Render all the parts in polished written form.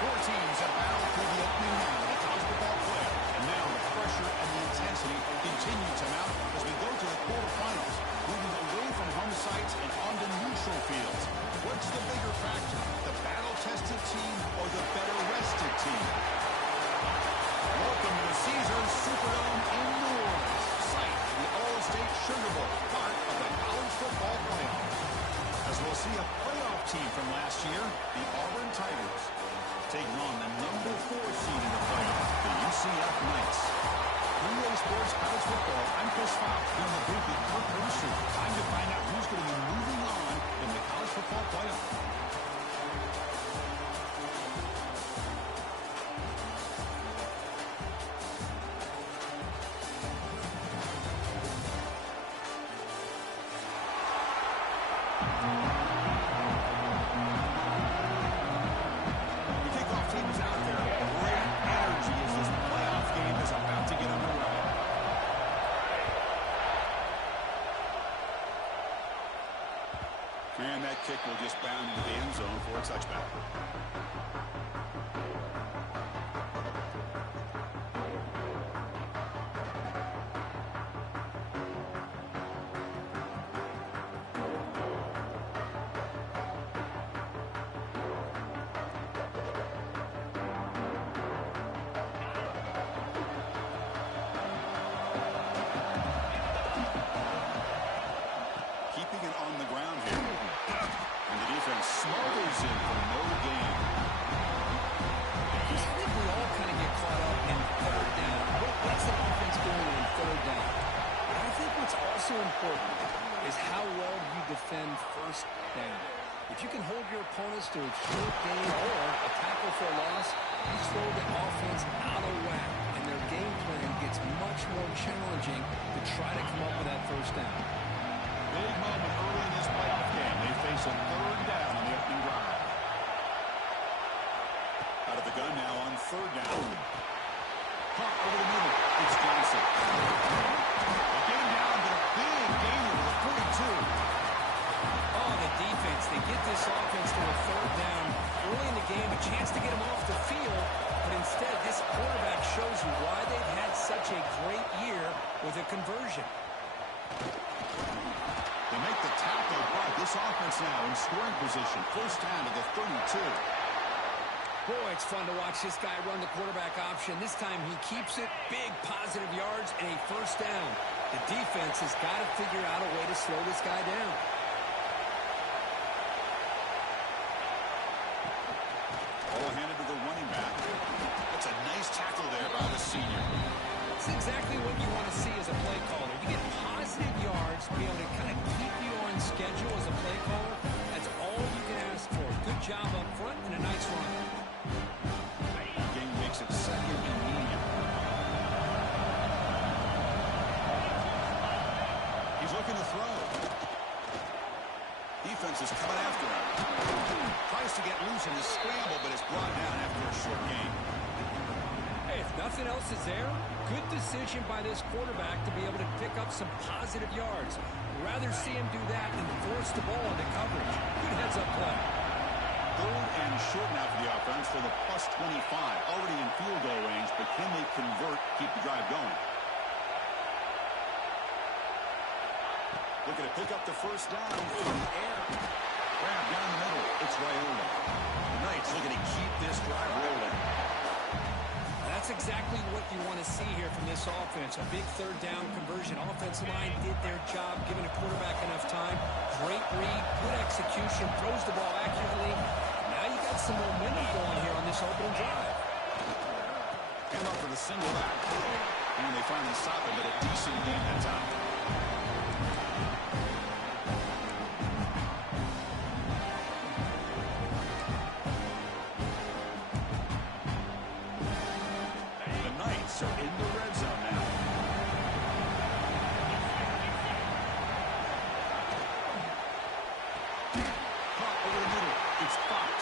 Four teams have battled through the opening round of the college football playoff, and now the pressure and the intensity continue to mount as we go to the quarterfinals, moving away from home sites and onto neutral fields. What's the bigger factor, the battle-tested team or the better-rested team? Welcome to the Caesars Superdome in New Orleans, site of the All-State Sugar Bowl, part of the college football playoff. As we'll see a playoff team from last year, the Auburn Tigers, taking on the number 4 seed in the playoff, the UCF Knights. EA Sports College Football, I'm Chris Fox, in the booth with Kirk Herbstreit. Time to find out who's going to be moving on in the college football playoff. And that kick will just bound into the end zone for a touchback. Keeping it on the ground here. And the defense smothers him for no gain. I think we all kind of get caught up in third down. What's the offense doing in third down? But I think what's also important is how well you defend first down. If you can hold your opponents to a short gain or a tackle for a loss, you throw the offense out of whack, and their game plan gets much more challenging to try to come up with that first down. Big moment early in this playoff game. They face a third down on the opening drive. Out of the gun now on third down. Caught over the middle. It's Johnson. They get him down, but a big gain over the 42. Oh, the defense. They get this offense to a third down early in the game, a chance to get him off the field, but instead this quarterback shows you why they've had such a great year with a conversion. They make the tackle, but this offense now in scoring position. First down to the 32. Boy, it's fun to watch this guy run the quarterback option. This time he keeps it, big positive yards, and a first down. The defense has got to figure out a way to slow this guy down. Ball handed to the running back. That's a nice tackle there by the senior. That's exactly what you want to see as a play caller. You get positive yards, be able to kind of keep you on schedule as a play caller. That's all you can ask for. Good job up front and a nice run. The game makes it second and medium. He's looking to throw. Defense is coming after him. Tries to get loose in the scramble, but it's brought down after a short gain. Hey, if nothing else is there, good decision by this quarterback to be able to pick up some positive yards. Rather see him do that than force the ball into coverage. Good heads-up play. Third and short now for the offense for the plus 25. Already in field goal range, but can they convert, keep the drive going? Looking to pick up the first down in the air. Grab down the middle. It's Raiola. The Knights looking to keep this drive rolling. That's exactly what you want to see here from this offense. A big third down conversion. Offensive line did their job, giving a quarterback enough time. Great read, good execution, throws the ball accurately. Now you got some momentum going here on this opening drive. Came up for the single back. And they finally stop him, but a decent game that time. So in the red zone now. Caught over the middle. It's Fox.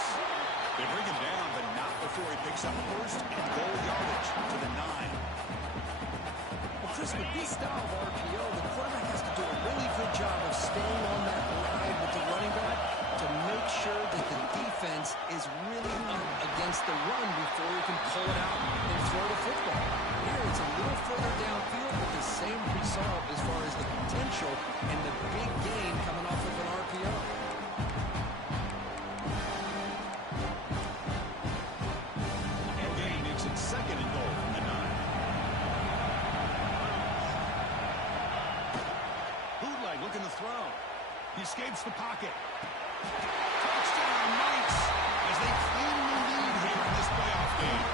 They bring him down, but not before he picks up first and goal yardage to the 9. Well, Chris, with this style of RPO, the quarterback has to do a really good job of staying on that ride with the running back to make sure that the defense is really up against test the run before he can pull it out and throw the football. Here it's a little further downfield with the same result as far as the potential and the big gain coming off of an RPO. And Gain makes it second and goal from the 9. Bootleg looking to throw. He escapes the pocket. Touchdown, Knights, as they claim the lead here in this playoff game.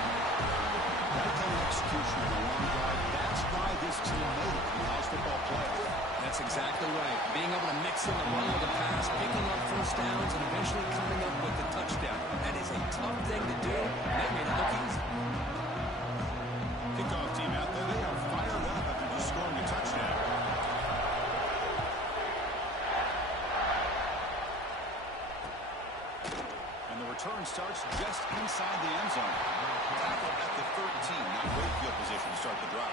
That kind of execution of a long drive, that's why this team made it in college football playoff. That's exactly right. Being able to mix in the run with the pass, picking up first downs, and eventually coming up with the touchdown. That is a tough thing to do. They made it look easy. Kickoff team out there, they are fired up after just scoring a touchdown. And the return starts just inside the end zone. Tackle at the 13, not great field position to start the drive.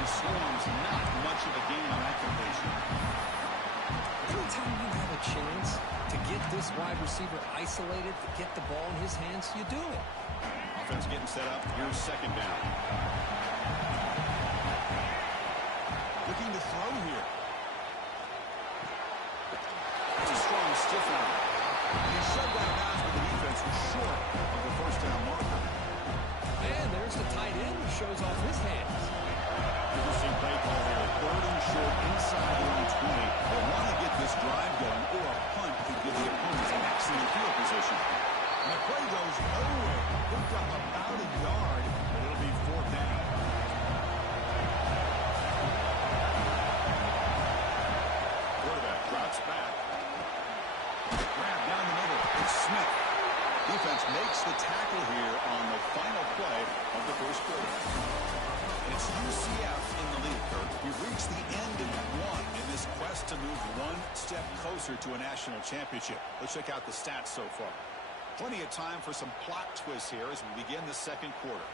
Swarms, not much of a gain on that completion. Anytime you have a chance to get this wide receiver isolated, to get the ball in his hands, you do it. Offense getting set up. Here's second down. Looking to throw here. That's a strong stiff arm. And he shoved out of bounds, but the defense was short of the first down marker. And there's the tight end who shows off his hands. Interesting play call here. Third and short inside their own 20. They want to get this drive going, or a punt could give the opponents an excellent field position. And the play goes nowhere. Picked up about a yard, but it'll be fourth down. Quarterback drops back. Grab down the middle. It's Smith. Defense makes the tackle here on the final play of the first quarter. It's UCF in the lead, Kirk. We've reached the end of one in this quest to move one step closer to a national championship. Let's check out the stats so far. Plenty of time for some plot twists here as we begin the second quarter.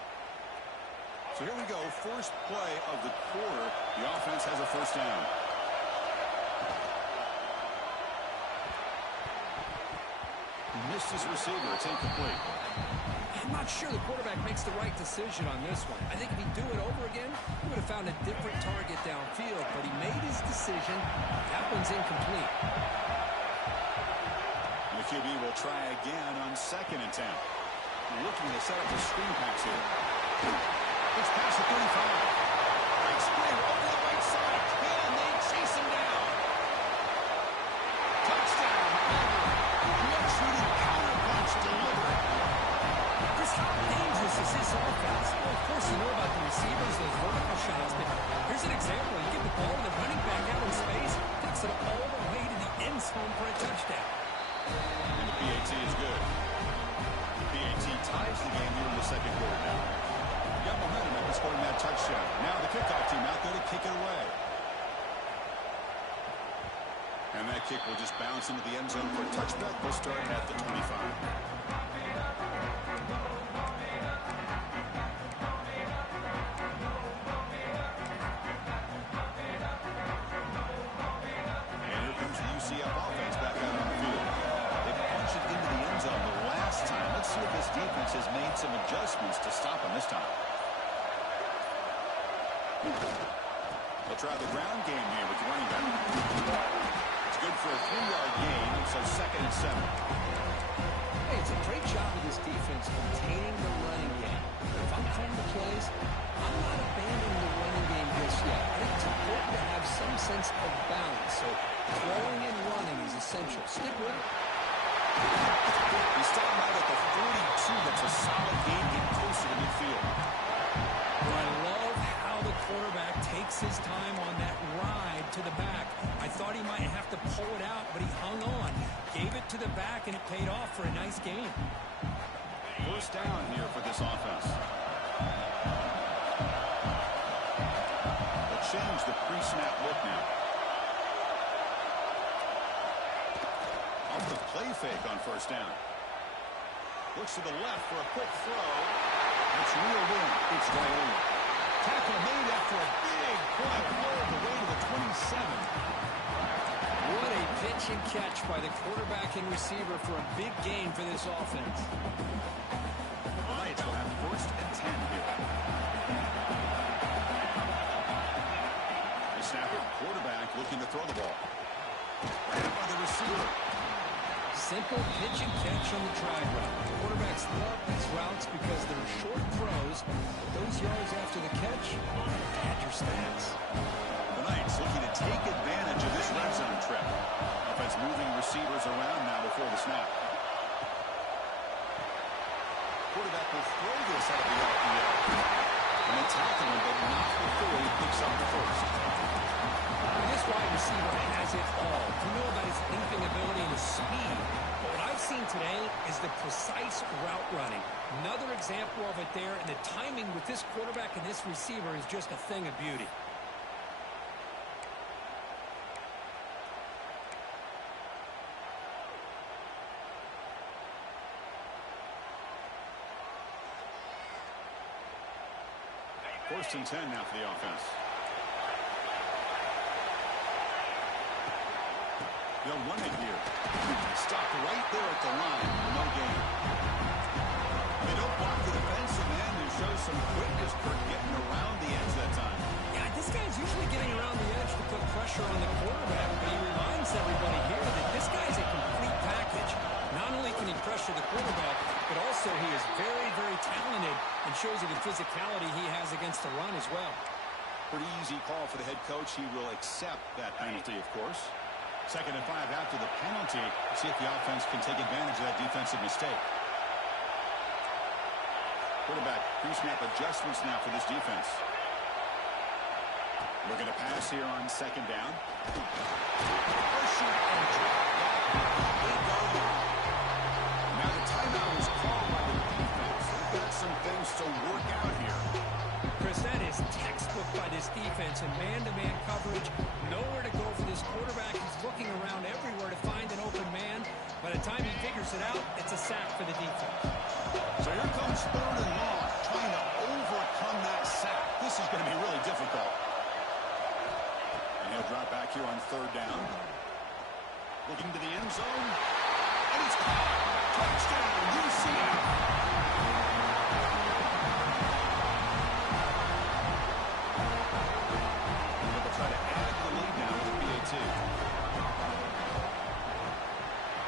So here we go. First play of the quarter. The offense has a first down. Missed his receiver. It's incomplete. I'm not sure the quarterback makes the right decision on this one. I think if he'd do it over again, he would have found a different target downfield, but he made his decision. That one's incomplete. And the QB will try again on second and 10. Looking to set up the screen pass here. It's past the 35. Big spring over the right side. And they chase him down. Touchdown, Auburn. No shooting counter-punch delivered. Chris, how dangerous is this offense? Well, of course, you know about the receivers, those vertical shots, but here's an example. You get the ball to the running back out in space, takes it all the way to the end zone for a touchdown. And the PAT is good. The PAT ties the game here in the second quarter now. Got momentum after scoring that touchdown. Now the kickoff team out there to kick it away. And that kick will just bounce into the end zone for a touchback. We'll start at the 25. Has made some adjustments to stop him this time. They'll try the ground game here with the running back. It's good for a 3-yard gain, so second and 7. Hey, it's a great job of this defense containing the running game. But if I'm calling the plays, I'm not abandoning the running game just yet. I think it's important to have some sense of balance. So throwing and running is essential. Stick with it. He's starting out at the 42. That's a solid gain, getting closer to midfield. Well, I love how the quarterback takes his time on that ride to the back. I thought he might have to pull it out, but he hung on. Gave it to the back, and it paid off for a nice gain. First down here for this offense. The first down. Looks to the left for a quick throw. It's reeled in. It's Wyoming. Tackle made after a big play all the way to the 27. What a pitch and catch by the quarterback and receiver for a big gain for this offense. Knights will have first and 10 here. The snapper, quarterback looking to throw the ball. Right by the receiver. Simple pitch and catch on the drag route. Quarterbacks love these routes because they're short throws, but those yards after the catch add your stats. The Knights looking to take advantage of this red zone trip. Offense moving receivers around now before the snap. Quarterback will throw this out of the RPO. And they tackle him, but not before he picks up the first. This wide receiver has it all. You know about his leaping ability and his speed. But what I've seen today is the precise route running. Another example of it there, and the timing with this quarterback and this receiver is just a thing of beauty. First and 10 now for the offense. They'll run it here. Stop right there at the line. No gain. They don't block the defensive end who shows some quickness for getting around the edge that time. Yeah, this guy's usually getting around the edge to put pressure on the quarterback, but he reminds everybody here that this guy's a complete package. Not only can he pressure the quarterback, but also he is very, very talented and shows you the physicality he has against the run as well. Pretty easy call for the head coach. He will accept that penalty, of course. 2nd and 5 after the penalty. See if the offense can take advantage of that defensive mistake. Quarterback pre-snap adjustments now for this defense. Looking to pass here on 2nd down. Pressure and drop back. Now the timeout is called by the defense. They've got some things to work out here. Chris, that is textbook by this defense in man-to-man coverage. Nowhere to go for this quarterback. He's looking around everywhere to find an open man. By the time he figures it out, it's a sack for the defense. So here comes 3rd and long, trying to overcome that sack. This is going to be really difficult. And he'll drop back here on 3rd down. Looking to the end zone. And it's caught. Touchdown, UCF. They'll try to add the lead now with the PAT.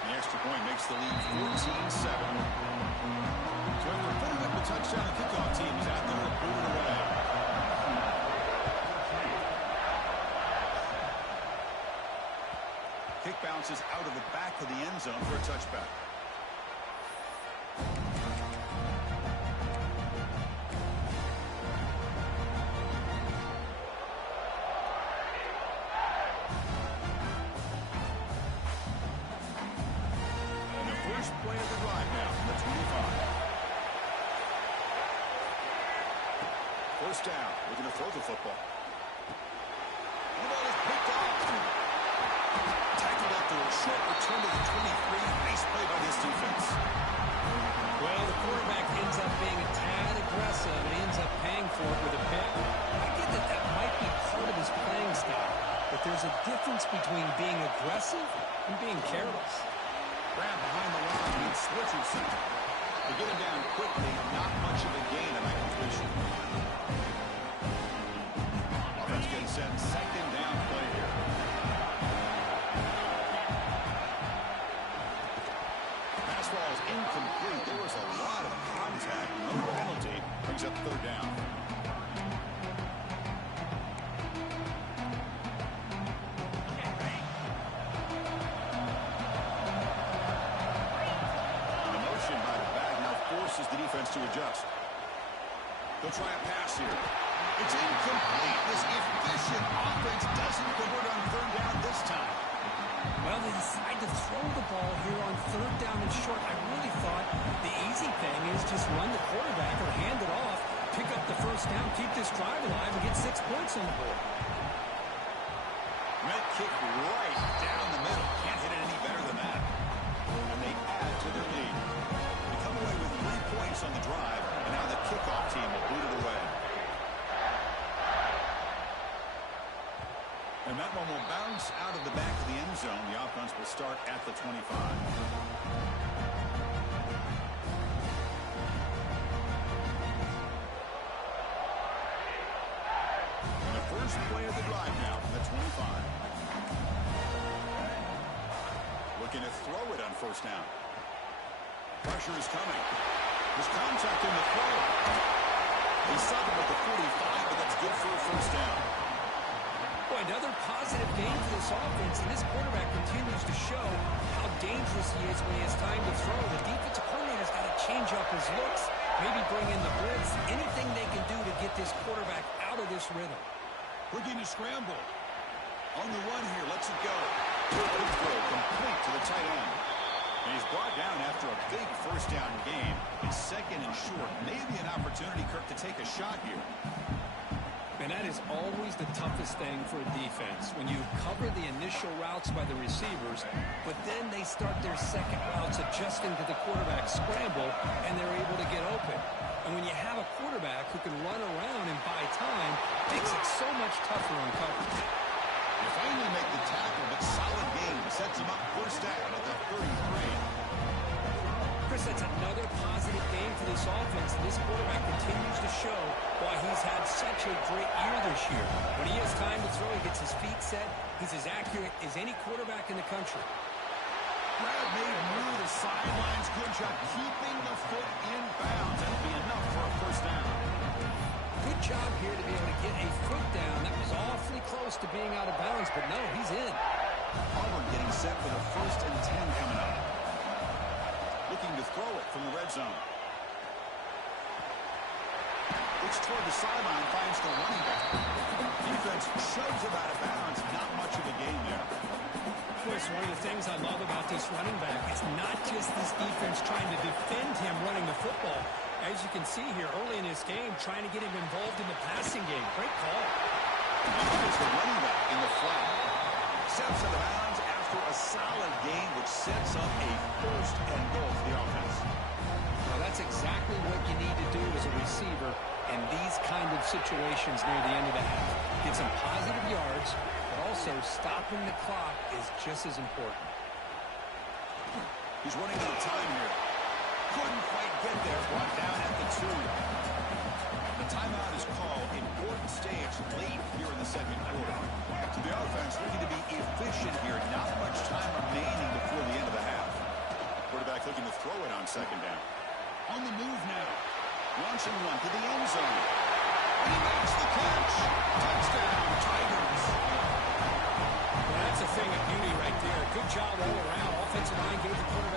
The extra point makes the lead 14-7. So after putting up the touchdown, the kickoff team is out there to boot it away. Kick bounces out of the back of the end zone for a touchback. And the first play of the drive now from the 25. First down. Looking to throw the football. And the ball is picked off. Tackled after a short return to the 23. Nice play by this defense. Well, the quarterback ends up being a tad aggressive and he ends up paying for it with a pick. I get that that might be part of his playing style, but there's a difference between being aggressive and being careless. Grab behind the line meets Richardson. They get him down quickly. Not much of a gain on that completion. Offense getting set. 2nd down play here. Fastball is incomplete. There was a lot of contact. No penalty. Brings up 3rd down. The motion by the back now forces the defense to adjust. They'll try a pass here. It's incomplete. This efficient offense doesn't convert on 3rd down this time. Well, they decide to throw the ball here on 3rd down and short. I really thought the easy thing is just run the quarterback or hand it off, pick up the first down, keep this drive alive, and get 6 points on the board. Red kick right down the middle. Can't hit it any better than that. And they add to the points on the drive, and now the kickoff team will boot it away. And that one will bounce out of the back of the end zone. The offense will start at the 25. And the first play of the drive now from the 25. Looking to throw it on first down. Pressure is coming. There's contact in the throw. He's stopped at the 45, but that's good for a first down. Boy, another positive game for this offense, and this quarterback continues to show how dangerous he is when he has time to throw. The defensive coordinator's got to change up his looks, maybe bring in the blitz, anything they can do to get this quarterback out of this rhythm. Looking to scramble. On the run here, lets it go. Good throw, complete to the tight end. And he's brought down after a big first down gain. It's second and short. Maybe an opportunity, Kirk, to take a shot here. And that is always the toughest thing for a defense, when you cover the initial routes by the receivers, but then they start their second routes adjusting to the quarterback scramble, and they're able to get open. And when you have a quarterback who can run around and buy time, it makes it so much tougher on coverage. You finally make the tackle, but solid game sets him up first down at the 33. Chris, that's another positive game for this offense, and this quarterback continues to show why he's had such a great year this year. When he has time to throw, he gets his feet set. He's as accurate as any quarterback in the country. Brad made near the sidelines. Good job keeping the foot in bounds. That'll be enough for a first down. Good job here to be able to get a foot down. That was awfully close to being out of bounds, but no, he's in. Auburn getting set for the 1st and 10 coming up. Looking to throw it from the red zone. Looks toward the sideline, finds the running back. Defense shoves it out of bounds. Not much of a gain there. Chris, one of the things I love about this running back is not just this defense trying to defend him running the football. As you can see here early in this game, trying to get him involved in the passing game. Great call. There's the running back in the flat. Steps out of bounds after a solid game, which sets up a 1st and goal for the offense. Well, that's exactly what you need to do as a receiver in these kind of situations near the end of the half. Get some positive yards, but also stopping the clock is just as important. He's running out of time here. Couldn't quite get there. Brought down at the 2. The timeout is called. Important stage late here in the second quarter. So the offense looking to be efficient here. Not much time remaining before the end of the half. Quarterback looking to throw it on second down. On the move now. Launching one to the end zone. And he makes the catch. Touchdown, Tigers. Well, that's a thing of beauty right there. Good job all around. Offensive line gave the quarterback.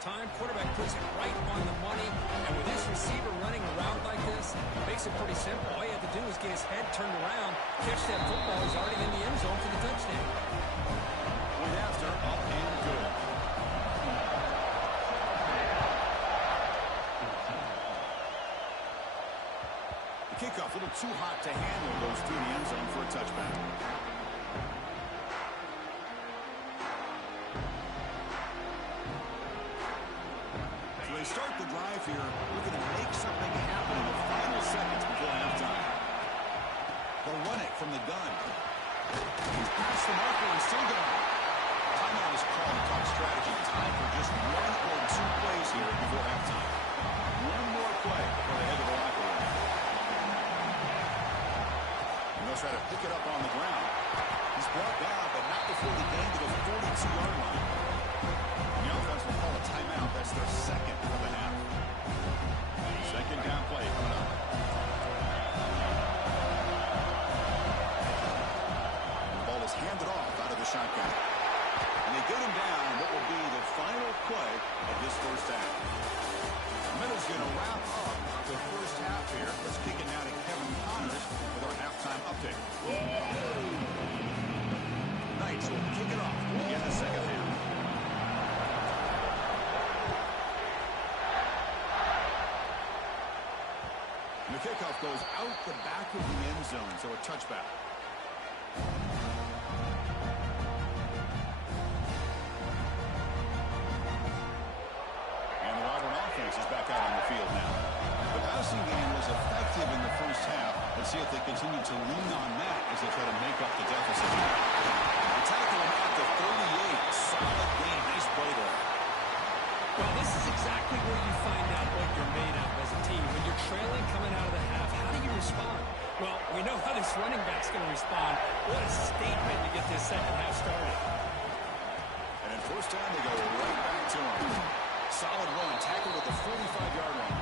Time, quarterback puts it right on the money, and with this receiver running around like this, it makes it pretty simple. All you have to do is get his head turned around, catch that football. He's already in the end zone for the touchdown. Point after, up and good. The kickoff, a little too hot to handle, goes through the end zone for a touchback. They start the drive here, looking to make something happen in the final seconds before halftime. They'll run it from the gun. He's past the marker and still going. Timeout is called to talk strategy. Time for just 1 or 2 plays here before halftime. One more play before they head to the locker room. And they'll try to pick it up on the ground. He's brought down, but not before the gain to the 42-yard line. The offense will call a timeout. That's their second of the half. Second down play coming up. The ball is handed off out of the shotgun. And they get him down in what will be the final play of this first half. Middle's going to wrap up the first half here. Let's kick it now to Kevin Connors with our halftime update. goes out the back of the end zone, so a touchback. And the Auburn offense is back out on the field now. The passing game was effective in the first half. Let's see if they continue to lean on that as they try to make up the deficit. They tackle him at the 38. Solid game. Nice play there. Well, this is exactly where you find out what you're made of as a team. When you're trailing coming out of the half, how do you respond? Well, we know how this running back's going to respond. What a statement to get this second half started. And in first down, they go right back to him. Solid run, tackled at the 45-yard line.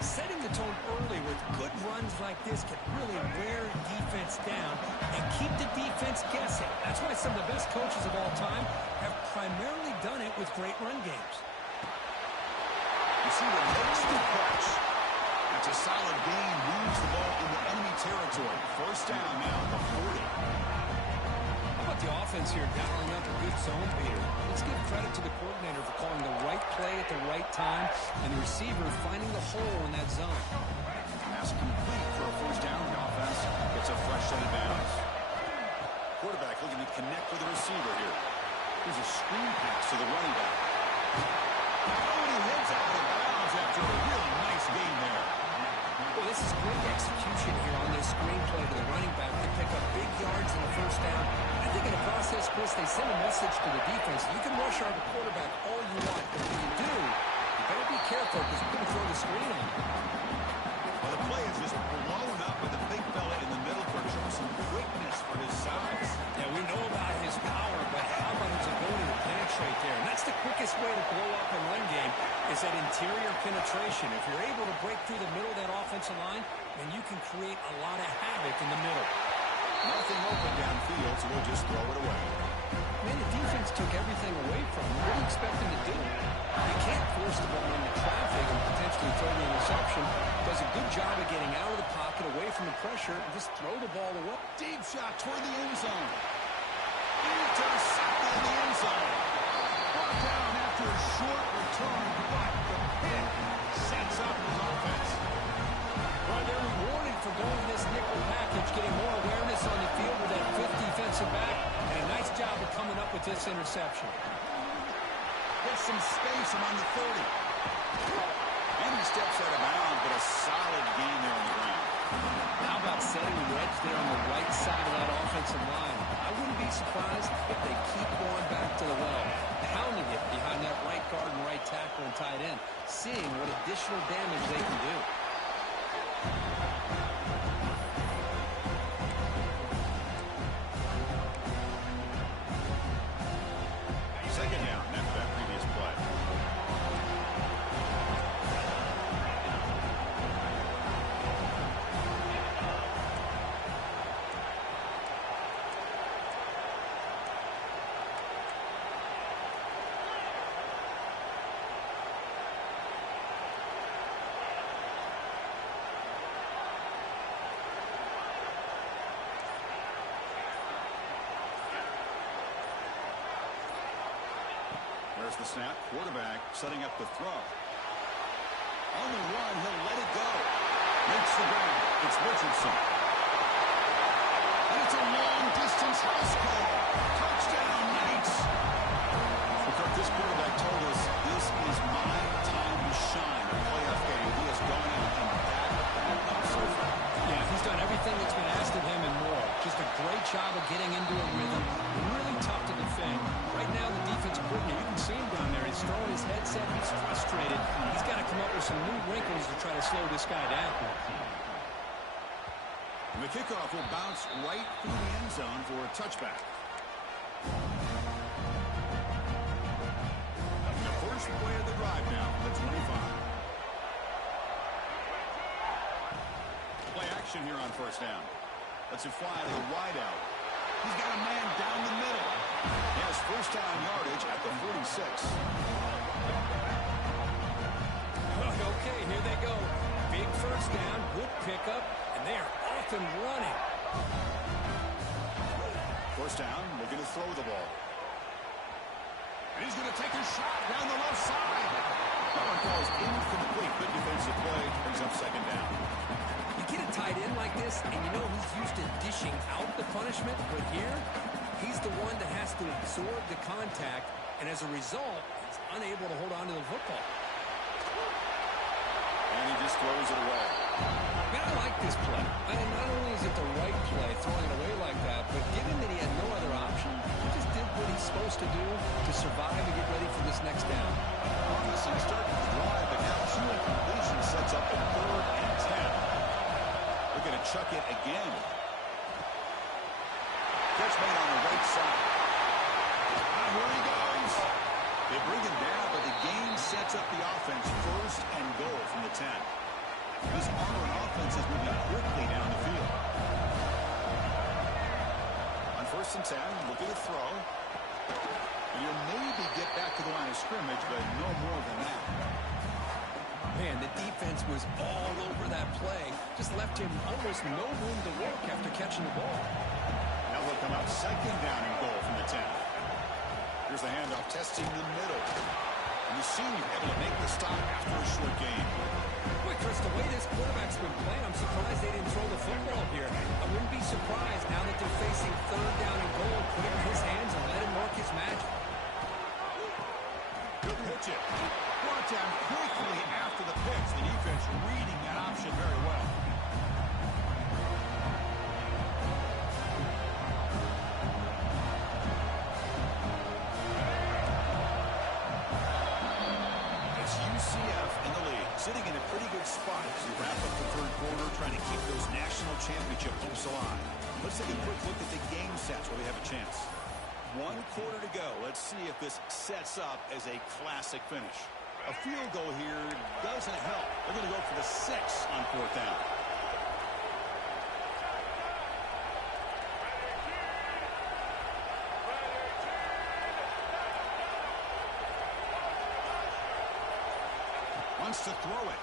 Setting the tone early with good runs like this can really wear defense down and keep the defense guessing. That's why some of the best coaches of all time have primarily done it with great run games. You see the next catch. That's a solid gain. Moves the ball into enemy territory. First down now, the 40. How about the offense here dialing up a good zone beater? Let's give credit to the coordinator for calling the right play at the right time and the receiver finding the hole in that zone. Pass complete for a first down. The offense gets a fresh set of downs. Quarterback looking to connect with the receiver here. Here's a screen pass to the running back. Oh, and he heads out of bounds after a really nice game there. Well, this is great execution here on this screen play to the running back to pick up big yards and a first down. I think in the process, Chris, they send a message to the defense. You can rush our quarterback all you want, but when you do, you better be careful because we're going to throw the screen on you. Well, the play is just blown up with the big fella in the middle for some quickness for his size. Yeah, we know about his power, but how about his ability to penetrate there? And that's the quickest way to blow up a run game is that interior penetration. If you're able to break through the middle of that offensive line, then you can create a lot of havoc in the middle. Nothing open downfield, so we'll just throw it away. Man, the defense took everything away from him. What do you expect him to do? You can't force the ball into traffic and potentially throw the interception. Does a good job of getting out of the pocket, away from the pressure, and just throw the ball away. Deep shot toward the end zone. Intercepted in the end zone. Brought down after a short return, but the pick sets up his offense. Well, they're rewarded for going to this nickel package, getting more awareness on the field with that fifth defensive back, and a nice job of coming up with this interception. Gets some space among the 30. And he steps out of bounds, but a solid gain there on the ground. How about setting the edge there on the right side of that offensive line? I wouldn't be surprised if they keep going back to the well, pounding it behind that right guard and right tackle and tight end, seeing what additional damage they can do. Second down after that previous play. There's the snap. Quarterback setting up the throw. On the run, he'll let it go. Makes the grab. It's Richardson. And it's a long-distance house call. Touchdown, Knights. Because this quarterback told us this is my time to shine. A playoff game. He has gone out and backed up so far. Yeah, he's done everything that's been asked of him and more. Just a great job of getting into a rhythm. Really tough to defend. Right now, the defensive coordinator, you can see him down there. He's throwing his headset. He's frustrated. He's got to come up with some new wrinkles to try to slow this guy down. And the kickoff will bounce right through the end zone for a touchback. The first play of the drive now from the 25. Play action here on first down. Lets it fly to the wideout. He's got a man down the middle. He has first down yardage at the 46. Okay, here they go. Big first down, good pickup, and they are off and running. First down, looking to throw the ball. And he's going to take a shot down the left side. Auburn calls incomplete. Good defensive play. Brings up second down. You get a tight end like this, and you know he's used to dishing out the punishment, but here, he's the one that has to absorb the contact, and as a result, he's unable to hold on to the football. And he just throws it away. Man, I like this play. And not only is it the right play, throwing it away like that, but given that he had no other option, he just did what he's supposed to do to survive and get ready for this next down. Promising start to the drive, but now 2 incompletions sets up a 3rd and 10. We're going to chuck it again. Catch made on the right side. And here he goes. They bring him down, but the gain sets up the offense 1st and goal from the 10. This Auburn offense is moving quickly down the field. On 1st and 10, look at the throw. And you'll maybe get back to the line of scrimmage, but no more than that. Man, the defense was all over that play. Just left him almost no room to work after catching the ball. Now they'll come out 2nd down and goal from the 10. Here's the handoff, testing the middle. And the senior able to make the stop after a short gain. Boy, Chris, the way this quarterback's been playing, I'm surprised they didn't throw the football here. I wouldn't be surprised now that they're facing 3rd down and goal. Put it in his hands and let him work his magic. Good pitch it. Brought down quickly after the pitch. The defense reading that option very well. UCF in the lead, sitting in a pretty good spot as we wrap up the 3rd quarter, trying to keep those national championship hopes alive. Let's take a quick look at the game sets where we have a chance. 1 quarter to go. Let's see if this sets up as a classic finish. A field goal here doesn't help. They're going to go for the 6 on 4th down. Wants to throw it.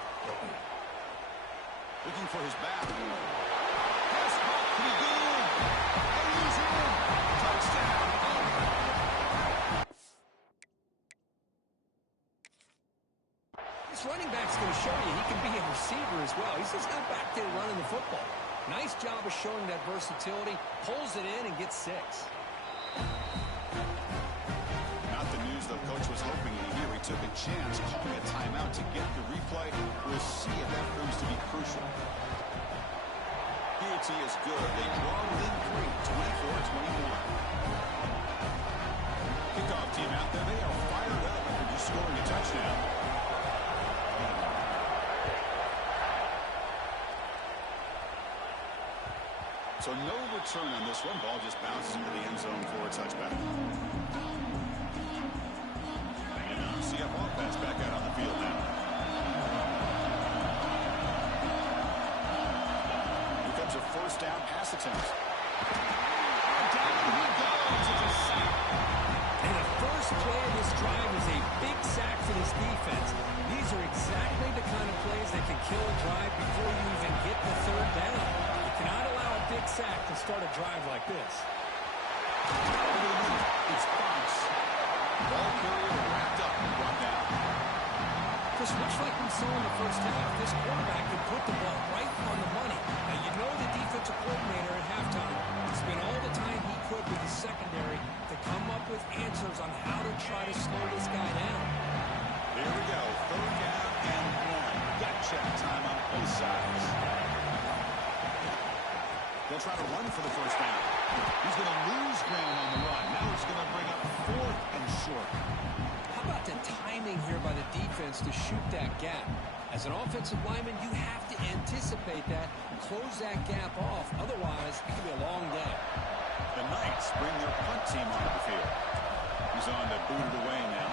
Looking for his back. Pass caught. Can he get in? And he's in. Touchdown. This running back's going to show you he can be a receiver as well. He's just not back there running the football. Nice job of showing that versatility. Pulls it in and gets 6. Not the news the coach was hoping to hear. He took a chance, calling a timeout to get the replay. We'll see if that proves to be crucial. PAT is good. They draw within 3, 24-21. Kickoff team out there. They are fired up after just scoring a touchdown. So no return on this one. Ball just bounces into the end zone for a touchback. UCF offense back out on the field now. Here comes a 1st down pass attempt. Down he goes. It's a sack. And the first play of this drive is a big sack for this defense. These are exactly the kind of plays that can kill a drive before you even get the 3rd down. You cannot allow a big sack to start a drive like this. It's bounce. Ball carrier wrapped up and brought down. Just much like we saw in the 1st half, this quarterback can put the ball right on the money. Now, you know the defensive coordinator at halftime spent all the time he could with the secondary to come up with answers on how to try to slow this guy down. Here we go. 3rd down and 1. Gut check time on both sides. They'll try to run for the 1st down. He's going to lose ground on the run. Now it's going to bring up 4th and short. How about the timing here by the defense to shoot that gap? As an offensive lineman, you have to anticipate that, close that gap off. Otherwise, it could be a long day. The Knights bring their punt team onto the field. He's on to boot it away now.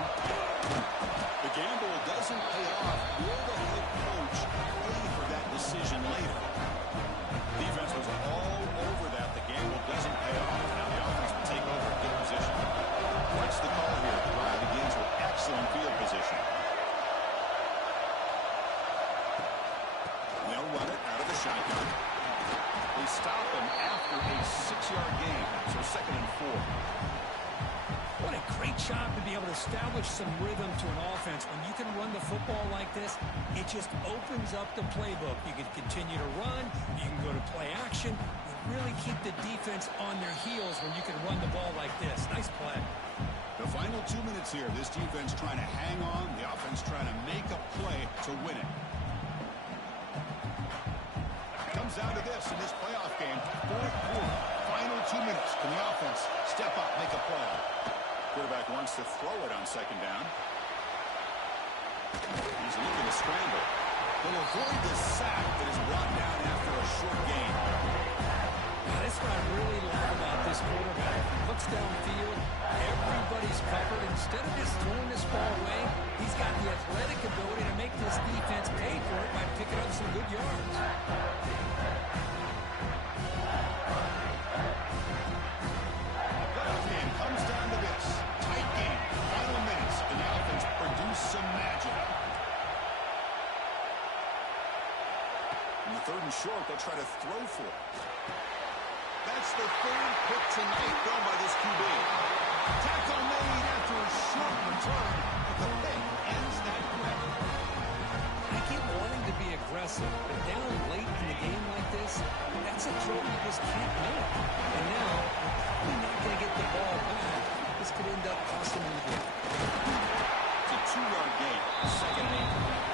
The gamble doesn't pay off. Will the head coach pay for that decision later? Defense was all over that. The gamble doesn't pay off. Now the offense will take over a good position. What's the call here? The drive begins with excellent field position. They'll run it out of the shotgun. They stop him after a 6-yard gain. So 2nd and 4. What a great great job to be able to establish some rhythm to an offense. When you can run the football like this, it just opens up the playbook. You can continue to run. You can go to play action. You really keep the defense on their heels when you can run the ball like this. Nice play. The final 2 minutes here. This defense trying to hang on. The offense trying to make a play to win it. Comes down to this in this playoff game. Fourth quarter. Final 2 minutes. Can the offense step up, make a play? Quarterback wants to throw it on second down. He's looking to scramble. He'll avoid the sack that is brought down after a short gain. Now, that's what I really like about this quarterback. He looks downfield. Everybody's covered. Instead of just throwing this ball away, he's got the athletic ability to make this defense pay for it by picking up some good yards. Third and short, they'll try to throw for it. That's the third pick tonight thrown by this QB. Tackle made after a short return, but the pick ends that play. I keep wanting to be aggressive, but down late in the game like this, that's a throw you just can't make. And now, we're probably not going to get the ball back. This could end up costing them the game. It's a 2-yard gain, second and 8.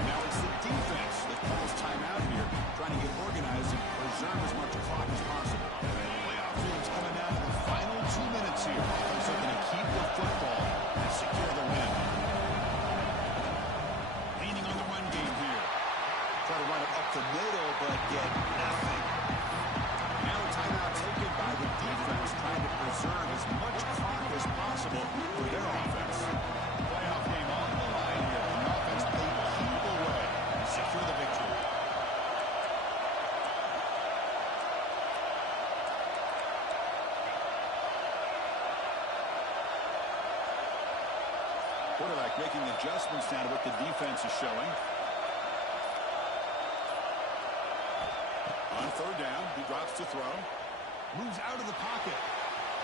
Now it's the defense that calls timeout here, trying to get organized and preserve as much clock as possible. Playoff teams coming down to the final 2 minutes here. Offense looking to keep the football and secure the win. Leaning on the run game here. Try to run it up the middle, but get nothing. Now a timeout taken by the defense, trying to preserve as much clock as possible for their offense. Playoff game on the line here. The offense played keep away and secure the victory. Quarterback making adjustments now to what the defense is showing. On third down, he drops to throw. Moves out of the pocket.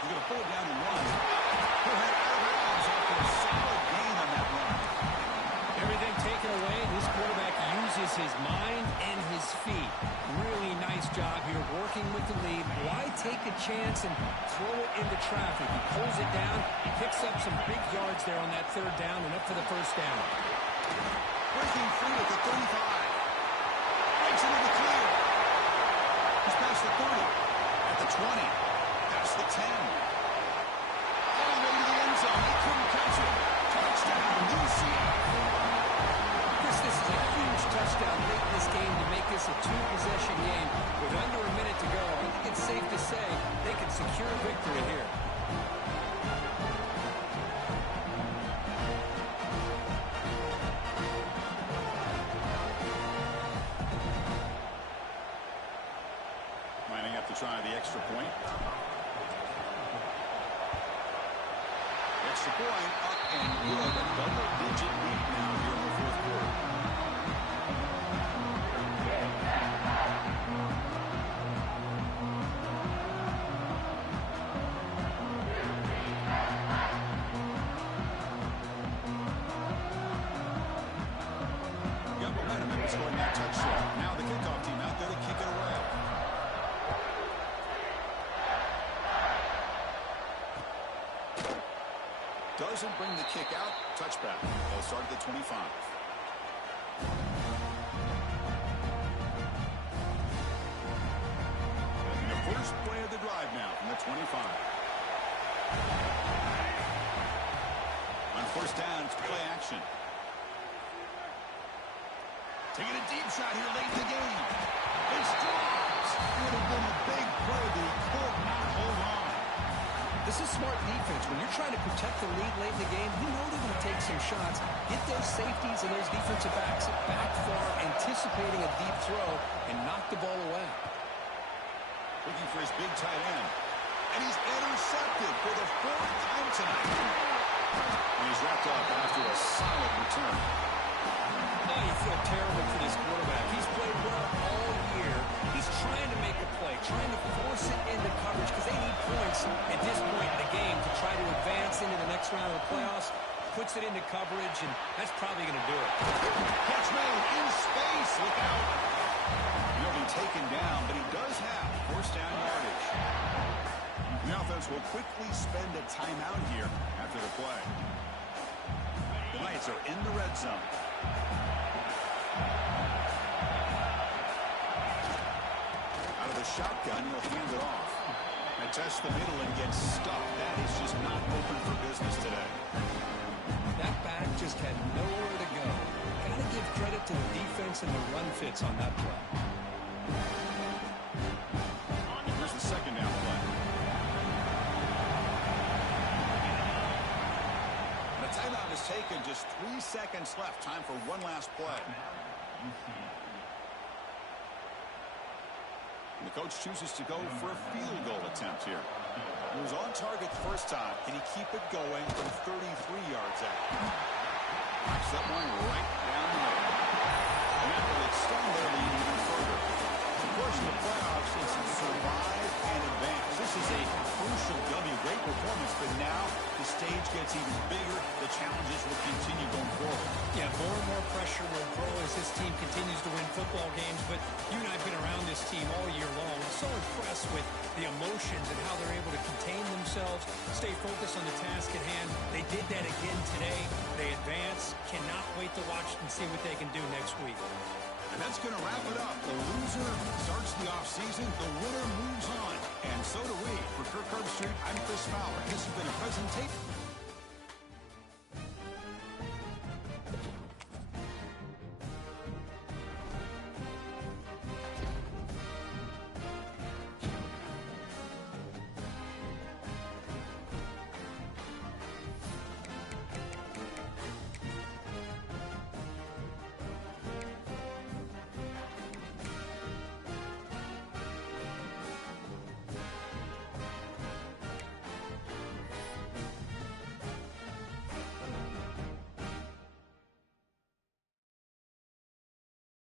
He's going to pull it down and run. He'll head out of bounds after a solid gain on that run. Everything taken away, this quarterback uses his mind and his feet. Really nice job here working with the lead. Why take a chance and throw it into traffic? He pulls it down, picks up some big yards there on that third down and up for the first down. Breaking free at the 35. Breaks into the clear. He's past the 30. At the 20. Past the 10. All the way to the end zone. He couldn't catch it. Touchdown, UCF. This is a huge touchdown late in this game to make this a two-possession game. With under a minute to go, I think it's safe to say they can secure a victory here. Lining up to try the extra point. Extra point up and good. A double-digit lead now here in the fourth quarter. Got momentum and scoring that touchdown. Now the kickoff team out there to kick it away. Doesn't bring the kick out. Touchback. They'll start at the 25. And the first play of the drive now from the 25. On first down, it's play action. Taking a deep shot here late in the game. It's dropped. It would have been a big play, but he could not hold on. This is smart defense. When you're trying to protect the lead late in the game, you know they're going to take some shots. Get those safeties and those defensive backs back far, anticipating a deep throw, and knock the ball away. Looking for his big tight end. And he's intercepted for the fourth time tonight. And he's wrapped up after a solid return. Oh, you feel terrible for this quarterback. He's played well all year. He's trying to make a play, trying to force it into coverage because they need points at this point in the game to try to advance the playoffs, puts it into coverage, and that's probably going to do it. Catch made in space. Look out. He'll be taken down, but he does have first down yardage. The offense will quickly spend a timeout here after the play. The Knights are in the red zone. Out of the shotgun, he'll hand it off. And test the middle and gets stuffed. That is just not open for business today. That back just had nowhere to go. Got to give credit to the defense and the run fits on that play. Here's the second down play. The timeout is taken. Just 3 seconds left. Time for one last play. The coach chooses to go for a field goal attempt here. He was on target the first time. Can he keep it going from 33 yards out? Knocks that one right down the middle. And that will extend their lead even further. Of course, in the playoffs, it's survive and advance. This is a crucial W. Great performance, but now the stage gets even bigger. The challenges will continue going forward. Yeah, more and more pressure will grow as this team continues to win football games. But you and I have been around this team all year long. I'm so impressed with the emotions and how they're able to contain themselves, stay focused on the task at hand. They did that again today. They advance. Cannot wait to watch and see what they can do next week. And that's going to wrap it up. The loser starts the offseason. The winner moves on. And so do we. For Kirk Herbstreit, I'm Chris Fowler. This has been a presentation.